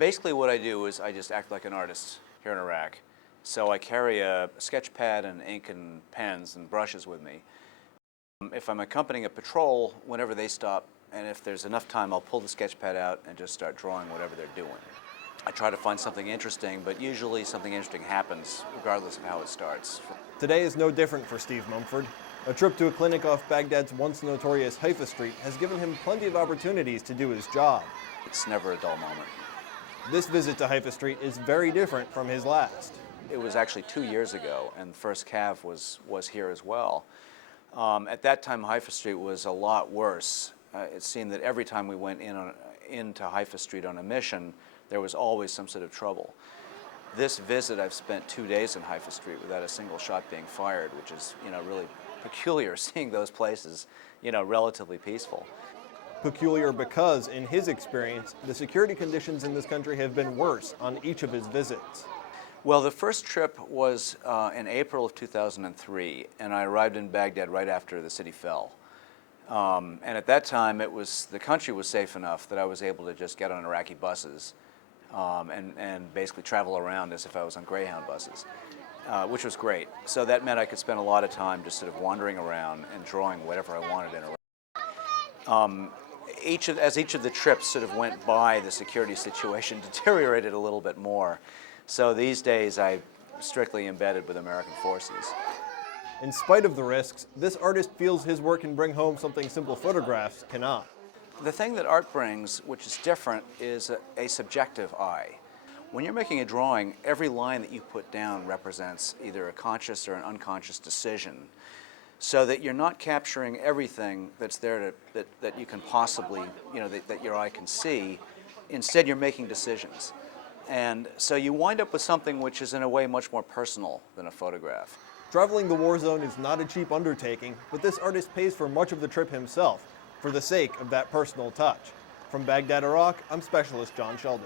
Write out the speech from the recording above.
Basically what I do is I just act like an artist here in Iraq. So I carry a sketch pad and ink and pens and brushes with me. If I'm accompanying a patrol, whenever they stop, and if there's enough time, I'll pull the sketch pad out and just start drawing whatever they're doing. I try to find something interesting, but usually something interesting happens regardless of how it starts. Today is no different for Steve Mumford. A trip to a clinic off Baghdad's once notorious Haifa Street has given him plenty of opportunities to do his job. It's never a dull moment. This visit to Haifa Street is very different from his last. It was actually 2 years ago, and the first cav was here as well. At that time, Haifa Street was a lot worse. It seemed that every time we went into Haifa Street on a mission, there was always some sort of trouble. This visit, I've spent 2 days in Haifa Street without a single shot being fired, which is, really peculiar, seeing those places, relatively peaceful. Peculiar because, in his experience, the security conditions in this country have been worse on each of his visits. Well, the first trip was in April of 2003, and I arrived in Baghdad right after the city fell. And at that time, the country was safe enough that I was able to just get on Iraqi buses and basically travel around as if I was on Greyhound buses, which was great. So that meant I could spend a lot of time just sort of wandering around and drawing whatever I wanted in Iraq. As each of the trips sort of went by, the security situation deteriorated a little bit more. So these days, I'm strictly embedded with American forces. In spite of the risks, this artist feels his work can bring home something simple photographs cannot. The thing that art brings, which is different, is a subjective eye. When you're making a drawing, every line that you put down represents either a conscious or an unconscious decision, so that you're not capturing everything that's there that you can possibly, that your eye can see. Instead, you're making decisions. And so you wind up with something which is in a way much more personal than a photograph. Traveling the war zone is not a cheap undertaking, but this artist pays for much of the trip himself, for the sake of that personal touch. From Baghdad, Iraq, I'm Specialist John Sheldon.